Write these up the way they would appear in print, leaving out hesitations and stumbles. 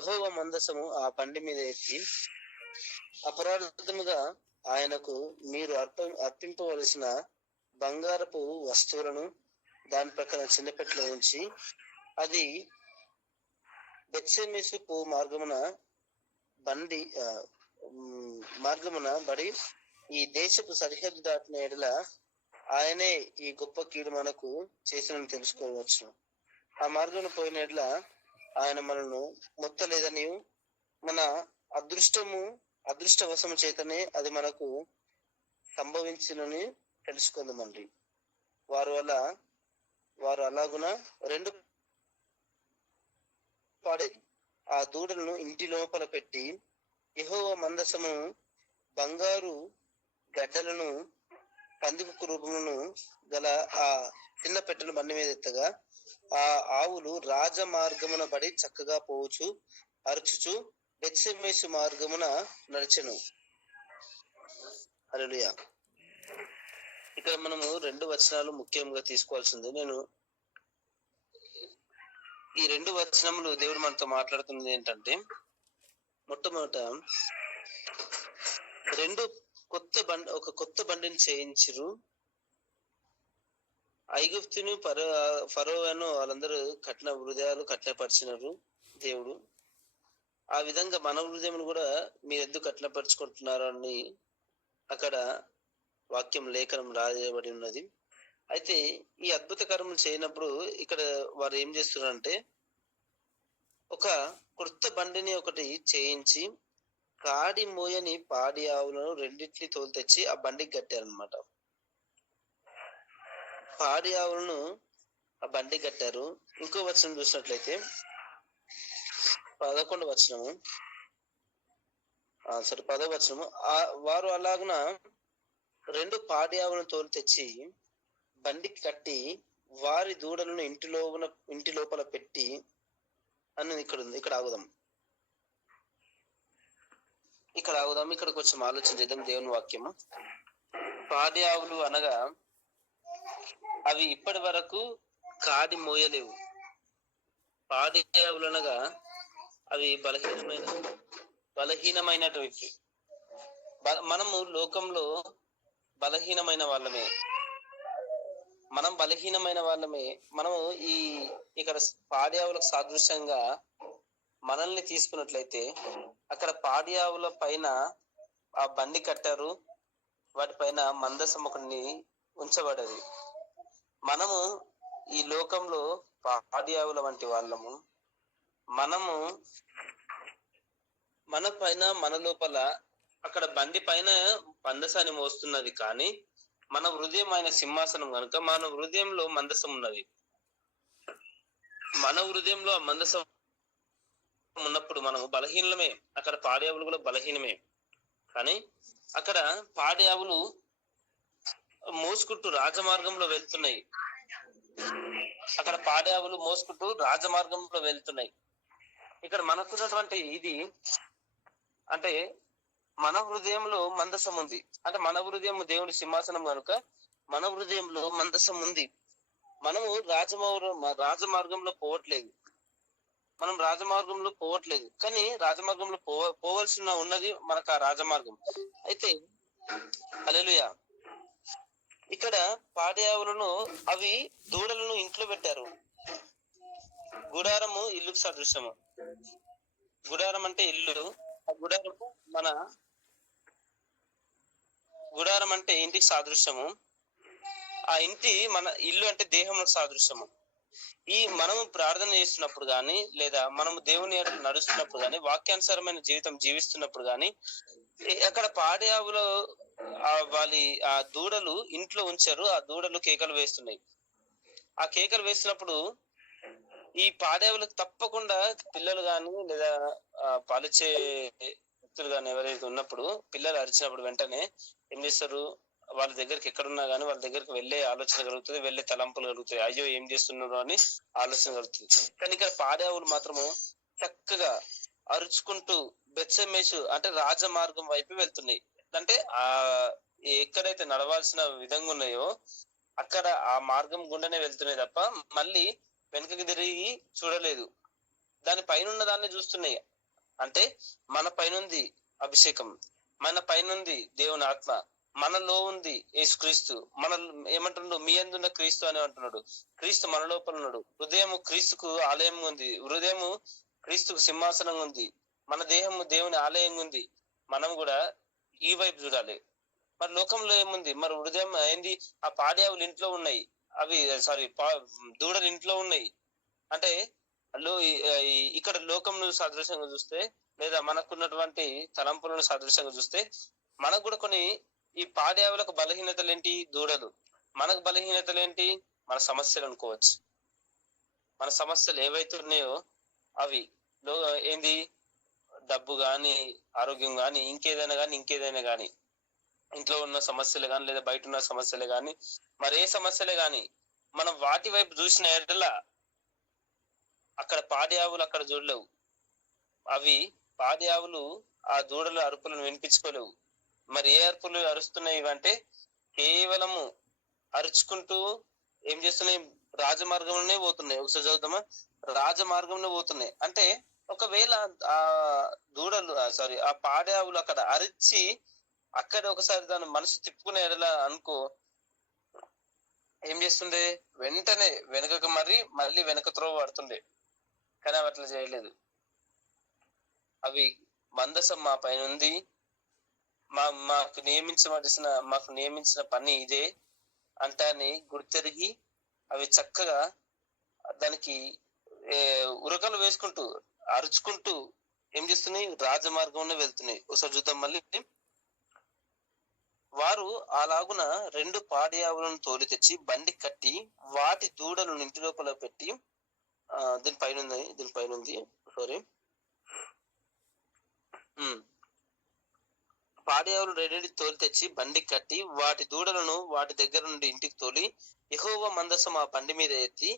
యెహోవా మందసము ఆ బండి మీద ఎత్తి అపరాధముగా ఆయనకు మీరు అర్పింపవలసిన బంగారపు వస్తువులను దాని ప్రక్కన చిన్నపెట్టలో ఉంచి అది బెత్షెమెషుకు మార్గమున బడి ఈ దేశపు సరిహద్దు దాటిన ఎడల ఆయనే ఈ గొప్ప కీడు మనకు చేసిన తెలుసుకోవచ్చు. ఆ మార్గం పోయిన ఎడల ఆయన మనను మొత్తలేదని మన అదృష్టవశము చేతనే అది మనకు సంభవించునని తెలుసుకుందామండి. వారు అలాగున రెండు పాడేది ఆ దూడలను ఇంటి లోపల పెట్టి యెహోవా మందసము బంగారు గడ్డలను పందికొక్కు రూపములను గల ఆ చిన్న పెట్టెను బండి మీద ఎత్తగా ఆ ఆవులు రాజమార్గమున బడి చక్కగా పోవచ్చు అరుచుచు బెత్షెమెషు మార్గమున నడిచెను. హల్లెలూయా. ఇక్కడ మనము 2 వచనాలు ముఖ్యంగా తీసుకోవాల్సింది. నేను ఈ 2 వచనములు దేవుడు మనతో మాట్లాడుతున్నది ఏంటంటే, మొట్టమొదట ఒక కొత్త బండిని చేయించిరు. ఐగుప్తుని ఫరోను వాళ్ళందరూ హృదయాలు కఠినపరిచినారు దేవుడు. ఆ విధంగా మన హృదయం కూడా మీరు ఎందుకు కఠినపరుచుకుంటున్నారు అని అక్కడ వాక్యం లేఖనం రాయబడి ఉన్నది. అయితే ఈ అద్భుత కర్మలు చేయనప్పుడు ఇక్కడ వారు ఏం చేస్తున్నారంటే, ఒక కొత్త బండిని ఒకటి చేయించి కాడి మోయని పాడి ఆవులను రెండింటిని తోలు తెచ్చి ఆ బండికి కట్టారనమాట. పాడి ఆవులను ఆ బండికి కట్టారు. ఇంకో వచనం చూసినట్లయితే 11వ వచనము, 10వ వచనము, వారు అలాగున 2 పాడి ఆవులను తోలు తెచ్చి బండికి కట్టి వారి దూడలను ఇంటి లోపల పెట్టి అన్నది ఇక్కడ ఉంది. ఇక్కడ ఆగుదాం. ఇక్కడ కొంచెం ఆలోచన చేద్దాం. దేవుని వాక్యము, పాడి ఆవులు అనగా అవి ఇప్పటి వరకు కాడి మోయలేవు. పాడి ఆవులు అనగా అవి బలహీనమైనటువంటి మనము లోకంలో బలహీనమైన వాళ్ళమే. మనము ఇక్కడ పాడి ఆవులకు సాదృశ్యంగా మనల్ని తీసుకున్నట్లయితే అక్కడ పాడి ఆవుల పైన ఆ బండి కట్టారు, వాటిపైన మందసం ఒకటి ఉంచబడది. మనము ఈ లోకంలో పాడి ఆవుల వంటి వాళ్ళము. మనము మన లోపల అక్కడ బండి పైన మందసాన్ని మోస్తున్నది, కానీ మన హృదయం ఆయన సింహాసనం కనుక మన హృదయంలో మందసం ఉన్నది. మన హృదయంలో ఆ మందసం ఉన్నప్పుడు మనము బలహీనమే. అక్కడ పాడి ఆవులు కూడా బలహీనమే, కానీ అక్కడ పాడి ఆవులు మోసుకుంటూ రాజమార్గంలో వెళ్తున్నాయి. ఇక్కడ మనకున్నటువంటి ఇది అంటే మన హృదయంలో మందసం ఉంది. అంటే మన హృదయం దేవుడి సింహాసనం కనుక మన హృదయంలో మందసం ఉంది. మనము రాజమార్గంలో పోవట్లేదు, కానీ రాజమార్గంలో పోవలసిన ఉన్నది మనకు ఆ రాజమార్గం. అయితే హల్లెలూయా, ఇక్కడ పాడి ఆవులను అవి దూడలను ఇంట్లో పెట్టారు. గుడారము ఇల్లుకు సదృశ్యము. గుడారం అంటే ఇల్లు. ఆ గుడారం అంటే ఇంటికి సాదృశ్యము. ఆ ఇంటి మన ఇల్లు అంటే దేహములకు సాదృశ్యము. మనము ప్రార్థన చేస్తున్నప్పుడు గాని, లేదా మనము దేవుని నడుస్తున్నప్పుడు గాని, వాక్యానుసారమైన జీవితం జీవిస్తున్నప్పుడు గాని, అక్కడ పాడి ఆవులు ఆ దూడలు ఇంట్లో ఉంచారు. ఆ దూడలు కేకలు వేస్తున్నాయి. ఆ కేకలు వేస్తున్నప్పుడు ఈ పాడేవులకు తప్పకుండా పిల్లలు గాని, లేదా పాలిచ్చే వ్యక్తులు గాని ఎవరైతే ఉన్నప్పుడు పిల్లలు అరిచినప్పుడు వెంటనే ఏం చేస్తారు, వాళ్ళ దగ్గరికి ఎక్కడున్నా గానీ వాళ్ళ దగ్గరికి వెళ్ళే ఆలోచన కలుగుతుంది, వెళ్ళే తలంపులు కలుగుతాయి. అయ్యో ఏం చేస్తున్నారు అని ఆలోచన కలుగుతుంది. కానీ ఇక్కడ పాడేవులు మాత్రము చక్కగా అరుచుకుంటూ బెత్షెమెషు అంటే రాజమార్గం వైపు వెళ్తున్నాయి. అంటే ఎక్కడైతే నడవాల్సిన విధంగా ఉన్నాయో అక్కడ ఆ మార్గం గుండానే వెళ్తున్నాయి తప్ప మళ్ళీ వెనుకకి తిరిగి చూడలేదు. దాని పైన ఉన్న దాన్ని చూస్తున్నాయి. అంటే మన పైనుంది అభిషేకం, మన పైనుంది దేవుని ఆత్మ, మనలో ఉంది యేసుక్రీస్తు. మన ఏమంటున్నాడు, మీ అందున్న క్రీస్తు అని అంటున్నాడు. క్రీస్తు మన లోపల ఉన్నాడు. హృదయము క్రీస్తుకు ఆలయం ఉంది, హృదయము క్రీస్తుకు సింహాసనం ఉంది, మన దేహము దేవుని ఆలయం ఉంది. మనం కూడా ఈ వైపు చూడాలి. మరి లోకంలో ఏముంది, మరి హృదయం ఏంది, ఆ పాడి ఆవులు ఇంట్లో ఉన్నాయి, అవి దూడలు ఇంట్లో ఉన్నాయి. అంటే ఇక్కడ లోకంను సాదృశ్యంగా చూస్తే, లేదా మనకున్నటువంటి తలంపులను సాదృశ్యంగా చూస్తే, మనకు కూడా కొన్ని ఈ పాడి ఆవులకు బలహీనతలు ఏంటి, దూడలు. మనకు బలహీనతలు ఏంటి, మన సమస్యలు అనుకోవచ్చు. మన సమస్యలు ఏవైతే ఉన్నాయో అవి ఏంది, డబ్బు గాని, ఆరోగ్యం గాని, ఇంకేదైనా గాని, ఇంట్లో ఉన్న సమస్యలు గాని, లేదా బయట ఉన్న సమస్యలే గాని, మరే సమస్యలే గాని, మనం వాటి వైపు చూసిన ఎడల అక్కడ పాడి ఆవులు అక్కడ చూడలేవు. అవి పాడి ఆవులు ఆ దూడల అరుపులను వినిపించుకోలేవు. మరి ఏ అరుపులు అరుస్తున్నాయి అంటే, కేవలము అరుచుకుంటూ ఏం చేస్తున్నాయి, రాజమార్గంలోనే పోతున్నాయి. ఒకసారి చదువుతామా, రాజమార్గంలో పోతున్నాయి. అంటే ఒకవేళ ఆ దూడలు ఆ పాడి ఆవులు అక్కడ అరిచి అక్కడ ఒకసారి దాని మనసు తిప్పుకునే ఎడలా అనుకో, ఏం చేస్తుండే, వెంటనే వెనకకు మళ్ళీ వెనక త్రోవ పడుతుండే. కానీ అవి అట్లా చేయలేదు. అవి మందసం మా పైన ఉంది, మాకు నియమించిన పని ఇదే అంటాన్ని గుర్తెరిగి అవి చక్కగా దానికి ఉరకలు వేసుకుంటూ అరుచుకుంటూ ఏం చేస్తున్నాయి, రాజమార్గంలో వెళ్తున్నాయి. ఒకసారి చూద్దాం మళ్ళీ. వారు అలాగున 2 పాడి ఆవులను తోలి తెచ్చి బండి కట్టి వాటి దూడలను ఇంటి లోపల పెట్టి, దీనిపైన పాడి ఆవులు 2 తోలి తెచ్చి బండి కట్టి వాటి దూడలను వాటి దగ్గర నుండి ఇంటికి తోలి యెహోవా మందసం ఆ బండి మీద ఎత్తి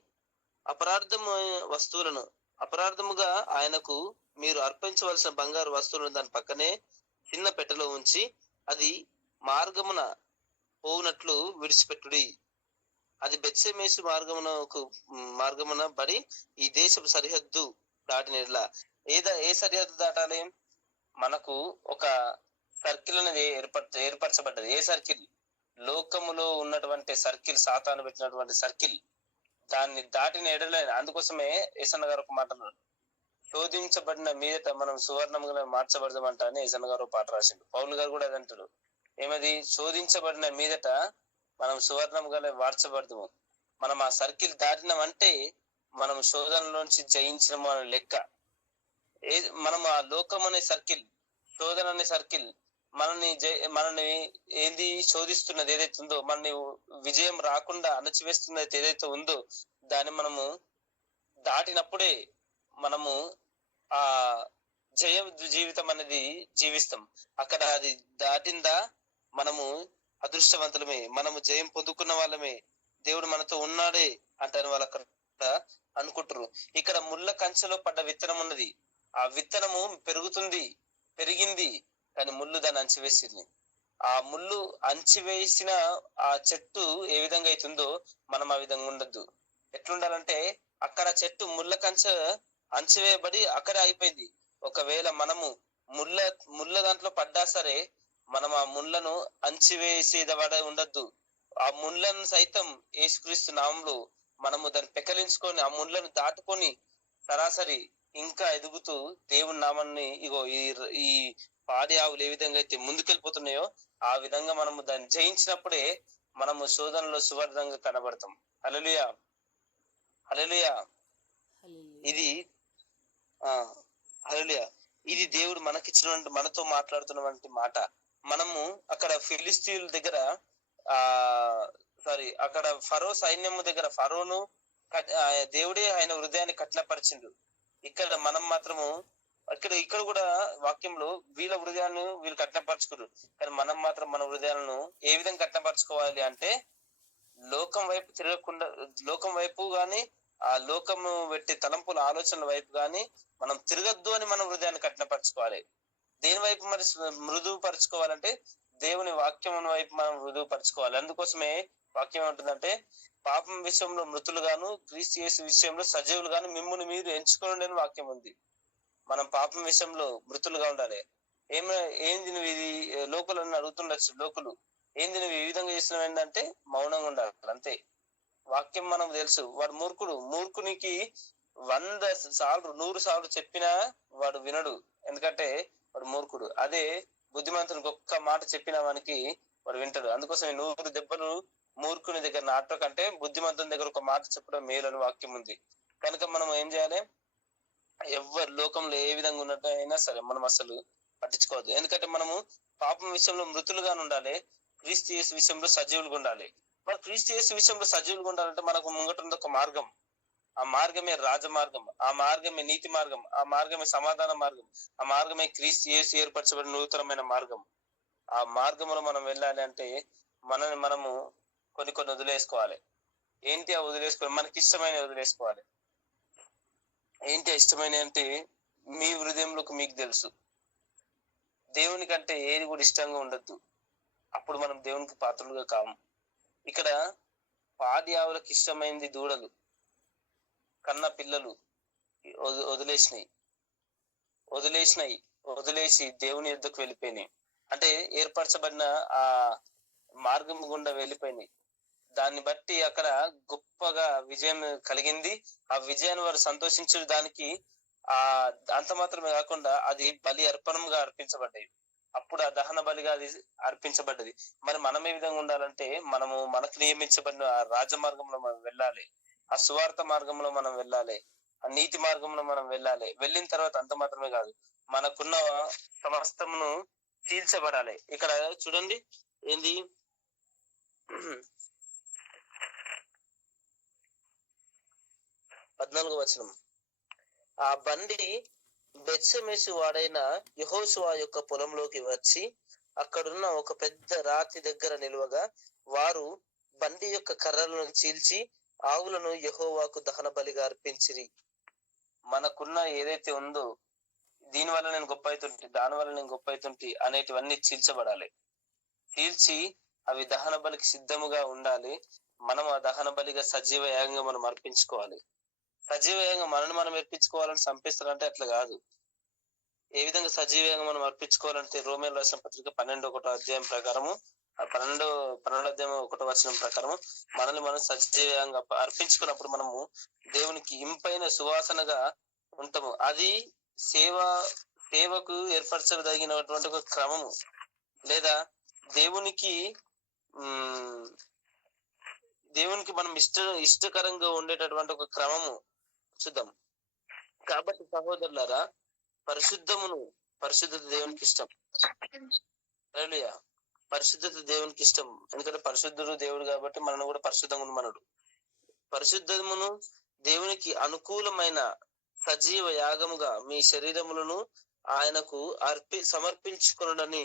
అపరాధముగా ఆయనకు మీరు అర్పించవలసిన బంగారు వస్తువులను దాని పక్కనే చిన్న పెట్టెలో ఉంచి అది మార్గమున పోవునట్లు విడిచిపెట్టుడి. అది బెత్షెమెషు మార్గమున బడి ఈ దేశపు సరిహద్దు దాటిన ఎడల. ఏ సరిహద్దు దాటాలి, మనకు ఒక సర్కిల్ అనేది ఏర్పరచబడ్డది. ఏ సర్కిల్, లోకములో ఉన్నటువంటి సర్కిల్, సాతాను పెట్టినటువంటి సర్కిల్. దాన్ని దాటిన ఎడల, అందుకోసమే యేసన్న గారు ఒక మాట అన్నాడు, శోధించబడిన మీదట మనం సువర్ణముగా మార్చబడదామంట అని యేసన్న గారు పాట రాసిండు. పౌలు గారు కూడా అదంటాడు, ఏమది, శోధించబడిన మీదట మనం సువర్ణముగా మార్చబడదాము. మనం ఆ సర్కిల్ దాటినామంటే మనం శోధనలోంచి జయించడం అనే లెక్క. మనం ఆ లోకం అనే సర్కిల్, శోధన అనే సర్కిల్ మనల్ని ఏంది శోధిస్తున్నది ఏదైతే ఉందో, మనని విజయం రాకుండా అణచివేస్తున్నది ఏదైతే ఉందో, దాన్ని మనము దాటినప్పుడే మనము ఆ జయ జీవితం అనేది జీవిస్తాం. అక్కడ అది దాటిందా మనము అదృష్టవంతులమే, మనము జయం పొందుకున్న వాళ్ళమే, దేవుడు మనతో ఉన్నాడే అంటారు వాళ్ళు అక్కడ అనుకుంటారు. ఇక్కడ ముళ్ళ కంచెలో పడ్డ విత్తనం ఉన్నది. ఆ విత్తనము పెరిగింది, కానీ ముళ్ళు దాన్ని అంచివేసింది. ఆ ముళ్ళు అంచివేసిన ఆ చెట్టు ఏ విధంగా అవుతుందో మనం ఆ విధంగా ఉండద్దు. ఎట్లుండాలంటే, అక్కడ చెట్టు ముళ్ళ కంచె అంచివేయబడి అక్కడే అయిపోయింది. ఒకవేళ మనము ముళ్ళ దాంట్లో పడ్డా సరే, మనం ఆ ముళ్ళను అంచివేసేదవాడ ఉండద్దు. ఆ ముళ్ళను సైతం యేసుక్రీస్తు నామంలో మనము దాన్ని పెకలించుకొని ఆ ముళ్ళను దాటుకొని సరాసరి ఇంకా ఎదుగుతూ దేవుని నామాన్ని, ఇగో ఈ పాడి ఆవులు ఏ విధంగా అయితే ముందుకెళ్ళిపోతున్నాయో ఆ విధంగా మనము దాన్ని జయించినప్పుడే మనము శోధనలో సువర్ణంగా కనబడతాం. హల్లెలూయా, హల్లెలూయా. ఇది హల్లెలూయా. ఇది దేవుడు మనకిచ్చినటువంటి, మనతో మాట్లాడుతున్నటువంటి మాట. మనము అక్కడ ఫిలిస్తీయుల దగ్గర అక్కడ ఫరో సైన్యము దగ్గర ఫరోను దేవుడే ఆయన హృదయాన్ని కఠినపరిచిండు. ఇక్కడ మనం మాత్రము ఇక్కడ కూడా వాక్యంలో వీళ్ళ హృదయాన్ని వీళ్ళు కఠినపరచుకోరు, కానీ మనం మాత్రం మన హృదయాలను ఏ విధంగా కఠినపరచుకోవాలి అంటే, లోకం వైపు తిరగకుండా, లోకం వైపు గాని ఆ లోకము పెట్టే తలంపుల ఆలోచనల వైపు గాని మనం తిరగద్దు అని మనం హృదయాన్ని కఠినపరచుకోవాలి. దేని వైపు మరి మృదువు పరుచుకోవాలంటే దేవుని వాక్యం వైపు మనం మృదువు పరుచుకోవాలి. అందుకోసమే వాక్యం ఏమంటుందంటే పాపం విషయంలో మృతులుగాను క్రీస్తు యేసు విషయంలో సజీవులుగాను మిమ్మును మీరు ఎంచుకోండి అని వాక్యం ఉంది. మనం పాపం విషయంలో మృతులుగా ఉండాలి. ఏంది నువ్వు ఇది లోకులను అడుగుతుండొచ్చు, లోకులు ఏంది నువ్వు ఈ విధంగా చేస్తున్నావు ఏంటంటే మౌనంగా ఉండాలి అంతే. వాక్యం మనకు తెలుసు. వాడు మూర్ఖునికి 100 సార్లు 100 సార్లు చెప్పినా వాడు వినడు, ఎందుకంటే వాడు మూర్ఖుడు. అదే బుద్ధిమంతునికి ఒక్క మాట చెప్పిన వానికి వాడు వింటాడు. అందుకోసం 100 దెబ్బలు మూర్ఖుని దగ్గర నాట కంటే బుద్ధిమంతుని దగ్గర ఒక మాట చెప్పడం మేలు అని వాక్యం ఉంది. కనుక మనం ఏం చేయాలి, ఎవరు లోకంలో ఏ విధంగా ఉన్నట్టయినా సరే మనం అసలు పట్టించుకోవద్దు. ఎందుకంటే మనము పాపం విషయంలో మృతులుగా ఉండాలి, క్రీస్తు యేసు విషయంలో సజీవులుగా ఉండాలి. మరి క్రీస్తు యేసు విషయంలో సజీవులుగా ఉండాలంటే మనకు ముంగట ఒక మార్గం. ఆ మార్గమే రాజమార్గం, ఆ మార్గమే నీతి మార్గం, ఆ మార్గమే సమాధాన మార్గం, ఆ మార్గమే క్రీస్తు యేసు ఏర్పరచబడిన నూతనమైన మార్గం. ఆ మార్గంలో మనం వెళ్ళాలి అంటే మనల్ని మనము కొన్ని వదిలేసుకోవాలి. ఏంటి ఆ వదిలేసుకోవాలి? మనకి ఇష్టమైన వదిలేసుకోవాలి. ఏంటి ఇష్టమైన అంటే మీ హృదయంలోకి మీకు తెలుసు. దేవుని కంటే ఏది కూడా ఇష్టంగా ఉండద్దు, అప్పుడు మనం దేవునికి పాత్రలుగా కాము. ఇక్కడ పాడి ఆవులకు ఇష్టమైంది దూడలు, కన్న పిల్లలు వదిలేసి దేవుని యుద్ధకు వెళ్ళిపోయినాయి. అంటే ఏర్పరచబడిన ఆ మార్గం గుండా వెళ్ళిపోయినాయి. దాన్ని బట్టి అక్కడ గొప్పగా విజయం కలిగింది. ఆ విజయాన్ని వారు సంతోషించడానికి ఆ అంత మాత్రమే కాకుండా అది బలి అర్పణంగా అర్పించబడ్డాయి. అప్పుడు ఆ దహన బలిగా అది అర్పించబడ్డది. మరి మనం ఏ విధంగా ఉండాలంటే మనకు నియమించబడిన ఆ రాజమార్గంలో మనం వెళ్ళాలి, ఆ సువార్త మార్గంలో మనం వెళ్ళాలి, ఆ నీతి మార్గంలో మనం వెళ్ళాలి. వెళ్ళిన తర్వాత అంత మాత్రమే కాదు, మనకున్న సమస్తమును చీల్చబడాలి. ఇక్కడ చూడండి ఏంది 14వ వచనం, ఆ బండి బెత్షెమెషు వాడైన యెహోషువ యొక్క పొలంలోకి వచ్చి అక్కడున్న ఒక పెద్ద రాతి దగ్గర నిలువగా వారు బండి యొక్క కర్రలను చీల్చి ఆవులను యెహోవాకు దహన బలిగా అర్పించిరి. మనకున్న ఏదైతే ఉందో దీనివల్ల నేను గొప్ప అవుతుంటే, దానివల్ల నేను గొప్ప అవుతుంటే అనేటివన్నీ చీల్చబడాలి. చీల్చి అవి దహన బలికి సిద్ధముగా ఉండాలి. మనం ఆ దహన బలిగా సజీవ యాగంగా మనం అర్పించుకోవాలి. సజీవంగా మనం అర్పించుకోవాలని చంపిస్తారంటే అట్లా కాదు. ఏ విధంగా సజీవంగా మనం అర్పించుకోవాలంటే రోమేలు రాసిన పత్రిక 12వ అధ్యాయం ప్రకారము, 12వ అధ్యాయం 1వ వచనం ప్రకారము మనల్ని మనం సజీవంగా అర్పించుకున్నప్పుడు మనము దేవునికి ఇంపైన సువాసనగా ఉంటాము. అది సేవకు ఏర్పరచదగినటువంటి ఒక క్రమము, లేదా దేవునికి మనం ఇష్టకరంగా ఉండేటటువంటి ఒక క్రమము చూద్దాం. కాబట్టి సహోదరులారా, పరిశుద్ధత దేవునికి ఇష్టం. హల్లెలూయా. పరిశుద్ధత దేవునికి ఇష్టం, ఎందుకంటే పరిశుద్ధుడు దేవుడు కాబట్టి మనను కూడా పరిశుద్ధంగా ఉండమన్నాడు. పరిశుద్ధమును దేవునికి అనుకూలమైన సజీవ యాగముగా మీ శరీరములను ఆయనకు సమర్పించుకొనుడని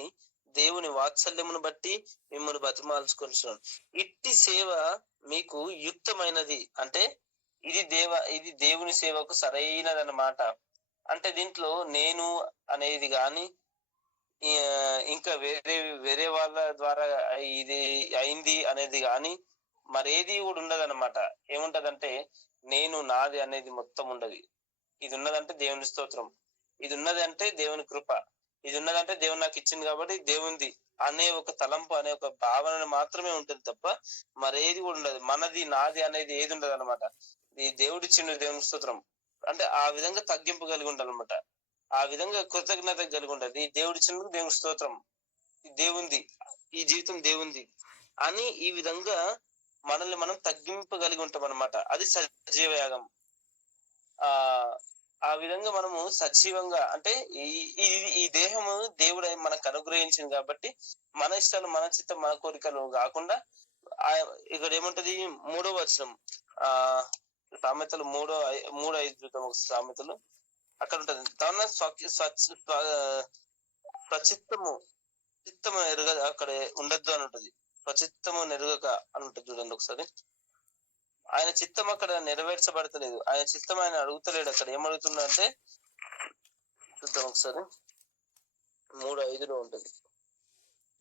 దేవుని వాత్సల్యమును బట్టి మిమ్మల్ని బతిమాల్చుకొనిచున్నాను. ఇట్టి సేవ మీకు యుక్తమైనది. అంటే ఇది దేవుని సేవకు సరైనదన్నమాట. అంటే దీంట్లో నేను అనేది గాని ఇంకా వేరే వాళ్ళ ద్వారా ఇది అయింది అనేది గాని మరేది కూడా ఉండదన్నమాట. ఏముంటదంటే నేను నాది అనేది మొత్తం ఉండదు. ఇది ఉన్నదంటే దేవుని స్తోత్రం, ఇది ఉన్నది అంటే దేవుని కృప, ఇది ఉన్నదంటే దేవుడు నాకు ఇచ్చింది కాబట్టి దేవుంది అనే ఒక తలంపు, అనే ఒక భావన మాత్రమే ఉంటుంది తప్ప మరేది కూడా ఉండదు. మనది నాది అనేది ఏది ఉండదు అనమాట. ఈ దేవుడిచ్చిండు దేవుని స్తోత్రం అంటే ఆ విధంగా తగ్గింపు కలిగి ఉండాలన్నమాట. ఆ విధంగా కృతజ్ఞత కలిగి ఉండాలి. ఈ దేవుడిచ్చినందుకు దేవుని స్తోత్రం, దేవుంది, ఈ జీవితం దేవుంది అని ఈ విధంగా మనల్ని మనం తగ్గింపు కలిగి ఉంటాం అనమాట. అది సజీవయాగం. ఆ విధంగా మనము సజీవంగా అంటే ఈ దేహము దేవుడు మనకు అనుగ్రహించింది కాబట్టి మన ఇష్టాలు, మన చిత్తం, మన కోరికలు కాకుండా ఇక్కడ ఏముంటది 3వ వచనం, సామెతలు 3:5 చూద్దాం. ఒక సామెతలు అక్కడ ఉంటది, తన చిత్తము ఎరుగ అక్కడ ఉండద్దు అని ఉంటది. స్వచిత్తము నెరుగక అని ఉంటది చూడండి ఒకసారి. ఆయన చిత్తం అక్కడ నెరవేర్చబడతలేదు, ఆయన చిత్తం ఆయన అడుగుతలేడు. అక్కడ ఏమడుగుతుందంటే చూద్దాం ఒకసారి. 3:5 ఉంటది.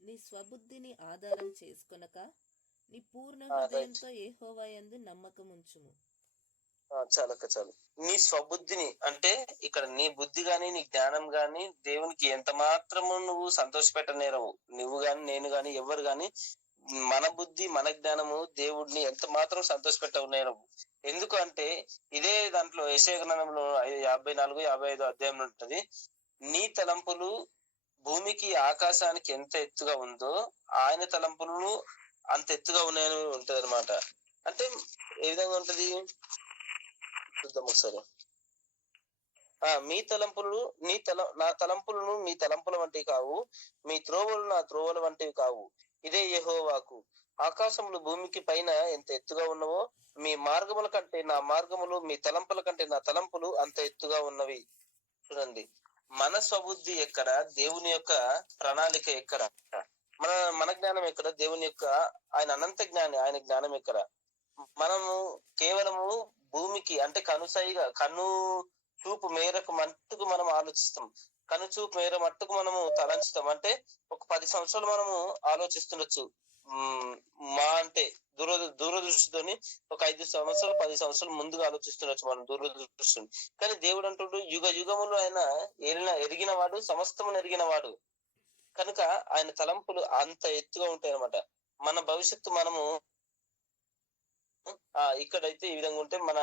నీ స్వబుద్ధిని ఆధారం చేసుకొనక నీ పూర్ణ రైట్. హృదయంతో యెహోవా యందు నమ్మకముంచుము. చాలక్క చాలు. నీ స్వబుద్ధిని అంటే ఇక్కడ నీ బుద్ధి గాని నీ జ్ఞానం గాని దేవునికి ఎంత మాత్రము నువ్వు సంతోషపెట్టనేరవు. నువ్వు గాని నేను గాని ఎవరు గాని మన బుద్ధి మన జ్ఞానము దేవుడిని ఎంత మాత్రం సంతోషపెట్టనేరవు. ఎందుకు అంటే ఇదే దాంట్లో యెషయా గ్రంథంలో 54, 55 అధ్యాయం ఉంటది. నీ తలంపులు భూమికి ఆకాశానికి ఎంత ఎత్తుగా ఉందో ఆయన తలంపులు అంత ఎత్తుగా ఉన్నాయని ఉంటది అనమాట. అంటే ఏ విధంగా ఉంటది చూద్దాం ఒకసారి. మీ తలంపులు నా తలంపులను మీ తలంపుల వంటివి కావు, మీ త్రోవలు నా త్రోవల వంటివి కావు. ఇదే యెహోవాకు. ఆకాశములు భూమికి పైన ఎంత ఎత్తుగా ఉన్నవో మీ మార్గముల కంటే నా మార్గములు, మీ తలంపుల కంటే నా తలంపులు అంత ఎత్తుగా ఉన్నవి. చూడండి, మన స్వబుద్ధి ఎక్కడ, దేవుని యొక్క ప్రణాళిక ఎక్కడ, మన మన జ్ఞానం ఎక్కడ, దేవుని యొక్క ఆయన అనంత జ్ఞాని, ఆయన జ్ఞానం ఎక్కడ. మనము కేవలము భూమికి అంటే కను చూపు మేరకు మట్టుకు మనం ఆలోచిస్తాం. కను చూపు మేర మట్టుకు మనము తలంచుతాం. అంటే ఒక 10 సంవత్సరాలు మనము ఆలోచిస్తుండొచ్చు. మా అంటే దూరదృష్టితోని ఒక 5 సంవత్సరాలు 10 సంవత్సరాలు ముందుగా ఆలోచిస్తుండొచ్చు మనం దూరదృష్టిని. కానీ దేవుడు అంటుండు యుగ యుగములు ఆయన ఎరిగిన వాడు, సమస్తమును ఎరిగిన వాడు కనుక ఆయన తలంపులు అంత ఎత్తుగా ఉంటాయి అన్నమాట. మన భవిష్యత్తు మనము ఇక్కడైతే ఈ విధంగా ఉంటే మన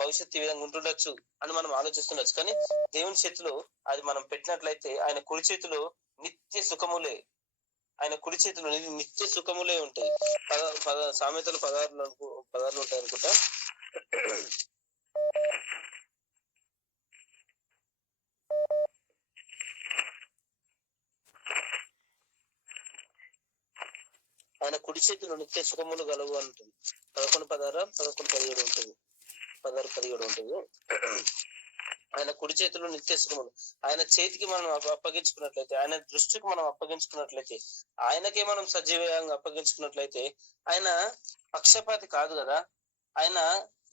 భవిష్యత్తు ఈ విధంగా ఉంటుండొచ్చు అని మనం ఆలోచిస్తుండొచ్చు. కానీ దేవుని చేతిలో అది మనం పెట్టినట్లయితే ఆయన కుడి చేతిలో నిత్య సుఖములే, ఆయన కుడి చేతిలో నిత్య సుఖములే ఉంటాయి. సామెతలు 16 ఉంటాయి అనుకుంటా. ఆయన కుడి చేతిలో నిత్య సుఖములు గలవు అంటుంది. 11:16, 11:17 ఉంటుంది. 16-17 ఉంటుంది. ఆయన కుడి చేతిలో నిత్య సుఖములు. ఆయన చేతికి మనం అప్పగించుకున్నట్లయితే, ఆయన దృష్టికి మనం అప్పగించుకున్నట్లయితే, ఆయనకే మనం సజీవంగా అప్పగించుకున్నట్లయితే, ఆయన పక్షపాతి కాదు కదా. ఆయన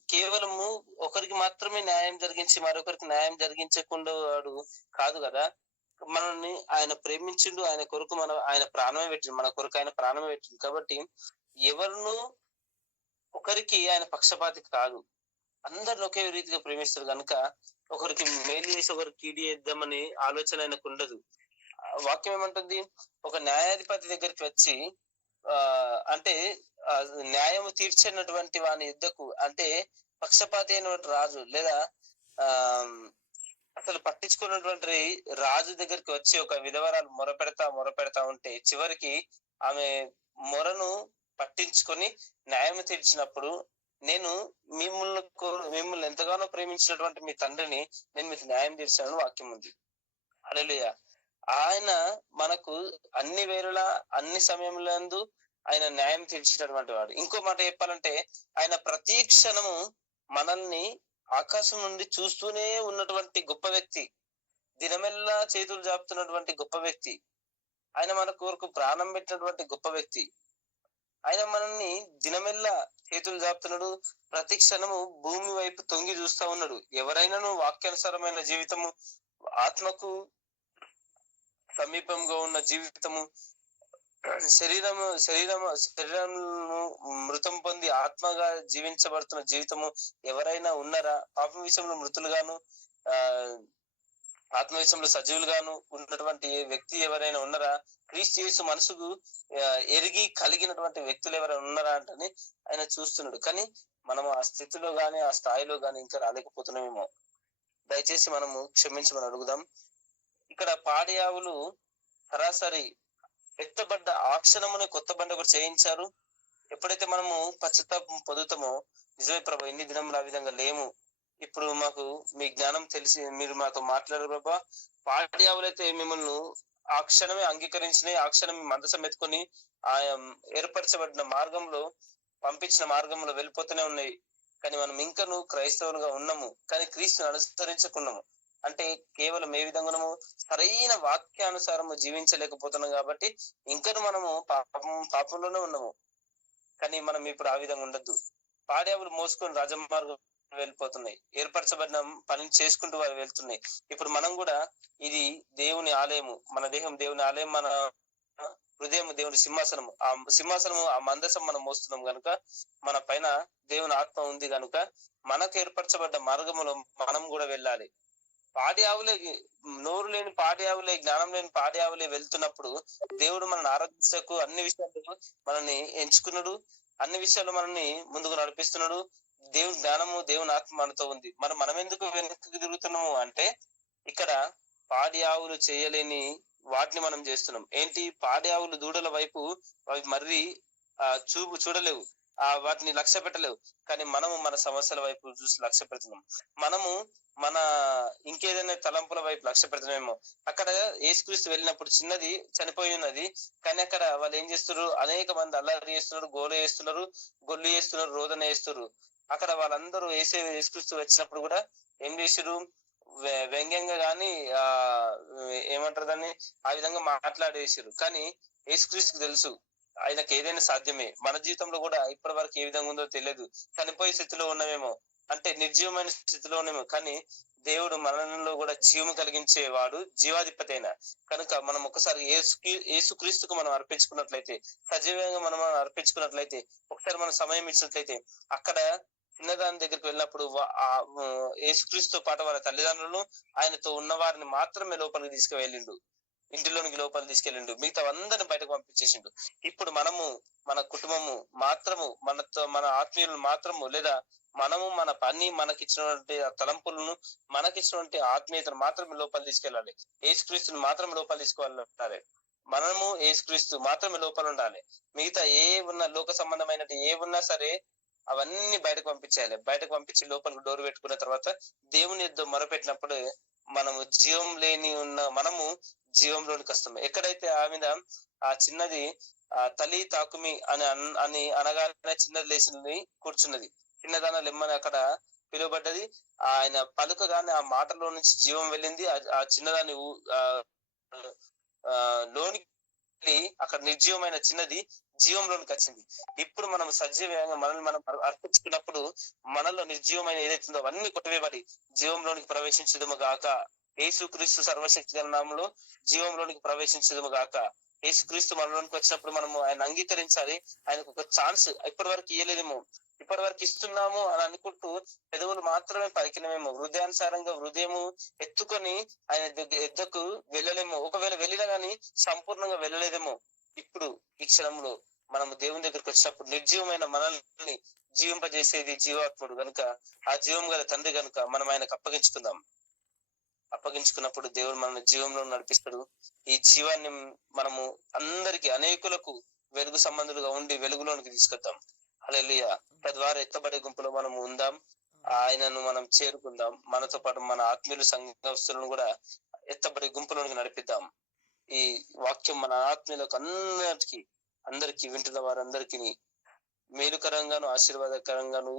కేవలము ఒకరికి మాత్రమే న్యాయం జరిగించి మరొకరికి న్యాయం జరిగించకుండా వాడు కాదు కదా. మనల్ని ఆయన ప్రేమించిండు, ఆయన కొరకు ఆయన ప్రాణమే పెట్టిండు, మన కొరకు ఆయన ప్రాణమే పెట్టిండు. కాబట్టి ఎవరిను ఒకరికి ఆయన పక్షపాతి కాదు, అందరిని ఒకే రీతిగా ప్రేమిస్తారు కనుక ఒకరికి మేలు చేసి ఒకరికి కీడు చేద్దామని ఆలోచన ఆయనకు ఉండదు. వాక్యం ఏమంటుంది, ఒక న్యాయాధిపతి దగ్గరికి వచ్చి అంటే న్యాయం తీర్చినటువంటి వాని యుద్ధకు అంటే పక్షపాతి అయినటువంటి రాజు లేదా అసలు పట్టించుకున్నటువంటి రాజు దగ్గరికి వచ్చి ఒక విధవరాలు మొరపెడతా ఉంటే చివరికి ఆమె మొరను పట్టించుకొని న్యాయం తీర్చినప్పుడు, నేను మిమ్మల్ని ఎంతగానో ప్రేమించినటువంటి మీ తండ్రిని నేను మీకు న్యాయం తీర్చాను వాక్యం ఉంది. హల్లెలూయా. ఆయన మనకు అన్ని వేళలా అన్ని సమయములందు ఆయన న్యాయం తీర్చేటటువంటి వాడు. ఇంకో మాట చెప్పాలంటే ఆయన ప్రతి క్షణము మనల్ని ఆకాశం నుండి చూస్తూనే ఉన్నటువంటి గొప్ప వ్యక్తి, దినమెల్లా చేతులు జాపుతున్నటువంటి గొప్ప వ్యక్తి, ఆయన మన కొరకు ప్రాణం పెట్టినటువంటి గొప్ప వ్యక్తి. ఆయన మనల్ని దినమెల్లా చేతులు జాపుతున్నాడు, ప్రతి క్షణము భూమి వైపు తొంగి చూస్తా ఉన్నాడు. ఎవరైనాను వాక్యానుసారమైన జీవితము, ఆత్మకు సమీపంగా ఉన్న జీవితము, శరీరము మృతం పొంది ఆత్మగా జీవించబడుతున్న జీవితము ఎవరైనా ఉన్నారా? పాపం విషయంలో మృతులుగాను ఆత్మ విషయంలో సజీవులుగాను ఉన్నటువంటి వ్యక్తి ఎవరైనా ఉన్నారా? క్రీస్తు యేసు మనసుకు ఎరిగి కలిగినటువంటి వ్యక్తులు ఎవరైనా ఉన్నారా అంటే ఆయన చూస్తున్నాడు. కానీ మనం ఆ స్థితిలో గాని ఆ స్థాయిలో గాని ఇంకా రాలేకపోతున్నామేమో. దయచేసి మనము క్షమించమని అడుగుదాం. ఇక్కడ పాడి ఆవులు సరాసరి ఎత్తబడ్డ ఆ క్షణమునే కొత్త బండ ఒకటి చేయించారు. ఎప్పుడైతే మనము పశ్చాత్తాపం పొందుతామో, నిజమే ప్రభా ఇన్ని దినములు ఆ విధంగా లేము, ఇప్పుడు మాకు మీ జ్ఞానం తెలిసి మీరు మాతో మాట్లాడారు ప్రభా. పాడి ఆవులైతే మిమ్మల్ని ఆ క్షణమే అంగీకరించినాయి, ఆ క్షణం మందసం ఎత్తుకొని ఆ ఏర్పరచబడిన మార్గంలో పంపించిన మార్గంలో వెళ్ళిపోతూనే ఉన్నాయి. కానీ మనం ఇంకను క్రైస్తవులుగా ఉన్నాము, కానీ క్రీస్తుని అనుసరించుకున్నాము. అంటే కేవలం ఏ విధంగా సరైన వాక్యానుసారము జీవించలేకపోతున్నాం కాబట్టి ఇంకను మనము పాపంలోనే ఉన్నాము. కానీ మనం ఇప్పుడు ఆ విధంగా ఉండద్దు. పాడేవులు మోసుకొని రాజమార్గం వెళ్ళిపోతున్నాయి. ఏర్పరచబడిన పనిని చేసుకుంటూ వారు వెళ్తున్నాయి. ఇప్పుడు మనం కూడా ఇది దేవుని ఆలయము, మన దేహం దేవుని ఆలయం, మన హృదయం దేవుని సింహాసనము. ఆ సింహాసనము, ఆ మందసం మనం మోస్తున్నాం గనుక, మన పైన దేవుని ఆత్మ ఉంది గనుక, మనకు ఏర్పరచబడ్డ మార్గములో మనం కూడా వెళ్ళాలి. పాడి ఆవులే, నోరు లేని పాడి ఆవులే, జ్ఞానం లేని పాడి ఆవులే వెళ్తున్నప్పుడు దేవుడు మనల్ని ఆరాధించకు అన్ని విషయాలు మనల్ని ఎంచుకున్నాడు. అన్ని విషయాలు మనల్ని ముందుకు నడిపిస్తున్నాడు. దేవుని జ్ఞానము, దేవుని ఆత్మ మనతో ఉంది. మనం ఎందుకు వెనక్కి తిరుగుతున్నాము అంటే, ఇక్కడ పాడి ఆవులు చేయలేని వాటిని మనం చేస్తున్నాం. ఏంటి? పాడి ఆవులు దూడల వైపు అవి మర్రి చూడలేవు, వాటిని లక్ష్య పెట్టలేవు. కానీ మనము మన సమస్యల వైపు చూసి లక్ష్య పెడుతున్నాం. మనము మన ఇంకేదైనా తలంపుల వైపు లక్ష్య పెడుతున్నామేమో. అక్కడ యేసుక్రీస్తు వెళ్ళినప్పుడు చిన్నది చనిపోయి ఉన్నది, కానీ అక్కడ వాళ్ళు ఏం చేస్తున్నారు? అనేక మంది అల్లరి చేస్తున్నారు, గోల చేస్తున్నారు, గొల్లు చేస్తున్నారు, రోదన చేస్తున్నారు. అక్కడ వాళ్ళందరూ యేసుక్రీస్తు వచ్చినప్పుడు కూడా ఏం చేసారు? వ్యంగ్యంగా గాని ఏమంటారు దాన్ని, ఆ విధంగా మాట్లాడేసారు. కానీ యేసుక్రీస్తుకు తెలుసు ఆయనకు ఏదైనా సాధ్యమే. మన జీవితంలో కూడా ఇప్పటి వరకు ఏ విధంగా ఉందో తెలియదు, చనిపోయే స్థితిలో ఉన్నామేమో, అంటే నిర్జీవమైన స్థితిలో ఉన్నామేమో. కానీ దేవుడు మనలో కూడా జీవం కలిగించేవాడు, జీవాధిపతి అయిన కనుక మనం ఒకసారి యేసుక్రీస్తుకు మనం అర్పించుకున్నట్లయితే, సజీవంగా మనం అర్పించుకున్నట్లయితే, ఒకసారి మనం సమయం ఇచ్చినట్లయితే, అక్కడ చిన్నదాని దగ్గరికి వెళ్ళినప్పుడు యేసుక్రీస్తుతో పాటు వాళ్ళ తల్లిదండ్రులను, ఆయనతో ఉన్న వారిని మాత్రమే లోపలికి తీసుకువెళ్ళిండు, ఇంటిలోనికి లోపలికి తీసుకెళ్ళిండు. మిగతా అందరిని బయటకు పంపించేసిండు. ఇప్పుడు మనము, మన కుటుంబము మాత్రము, మన ఆత్మీయులను మాత్రము, లేదా మనము మన పని, మనకిచ్చినటువంటి తలంపులను, మనకిచ్చినటువంటి ఆత్మీయతను మాత్రమే లోపలి తీసుకెళ్ళాలి. యేసుక్రీస్తుని మాత్రమే లోపలి తీసుకోవాలి. మనము యేసుక్రీస్తు మాత్రమే లోపల ఉండాలి. మిగతా ఏ ఉన్న లోక సంబంధమైనట్టు ఏ ఉన్నా సరే అవన్నీ బయటకు పంపించాలి. బయటకు పంపించి లోపలికి డోర్ పెట్టుకున్న తర్వాత దేవుని యుద్ధం మొరపెట్టినప్పుడు మనము జీవం లేని ఉన్న మనము జీవంలోనికి వస్తాం. ఎక్కడైతే ఆ చిన్నది తల్లి తాకుమి అని అనగానే చిన్నది లేచింది, కూర్చున్నది. చిన్నదాన లెమ్మని అక్కడ పిలువబడ్డది. ఆయన పలుకగానే ఆ మాటలో నుంచి జీవం వెళ్ళింది. ఆ చిన్నదాన్ని లోనికి అక్కడ నిర్జీవమైన చిన్నది జీవంలోనికి వచ్చింది. ఇప్పుడు మనం సజీవంగా మనల్ని మనం అర్పించుకున్నప్పుడు మనలో నిర్జీవమైన ఏదైతుందో అవన్నీ కొట్టివేయబడి జీవంలోనికి ప్రవేశించదుము గాక. యేసుక్రీస్తు సర్వశక్తి గల నామములో జీవంలోనికి ప్రవేశించదుము గాక. యేసుక్రీస్తు మనలోనికి వచ్చినప్పుడు మనము ఆయన అంగీకరించాలి. ఆయనకు ఒక ఛాన్స్ ఇప్పటి వరకు ఇయ్యలేదేమో, ఇప్పటి వరకు ఇస్తున్నాము అని అనుకుంటూ పెదవులు మాత్రమే పలికినమేమో, హృదయానుసారంగా హృదయము ఎత్తుకొని ఆయన ఎద్దకు వెళ్ళలేమో. ఒకవేళ వెళ్ళినా గానీ సంపూర్ణంగా వెళ్ళలేదేమో. ఇప్పుడు ఈ క్షణంలో మనము దేవుని దగ్గరికి వచ్చినప్పుడు నిర్జీవమైన మనల్ని జీవింపజేసేది జీవాత్ముడు గనుక, ఆ జీవం గల తండ్రి గనుక మనం ఆయనకు అప్పగించుకున్నప్పుడు దేవుడు మన జీవంలో నడిపిస్తాడు. ఈ జీవాన్ని మనము అందరికి, అనేకులకు వెలుగు సంబంధులుగా ఉండి వెలుగులోనికి తీసుకొద్దాం. హల్లెలూయా. తద్వారా ఎత్తబడే గుంపులో మనం ఉందాం, ఆయనను మనం చేరుకుందాం. మనతో పాటు మన ఆత్మీయులు, సంఘస్థులను కూడా ఎత్తబడే గుంపులోనికి నడిపిద్దాం. ఈ వాక్యం మన ఆత్మీయులకు అందరికీ వింటున్న వారందరికీ మేలుకరంగాను ఆశీర్వాదకరంగాను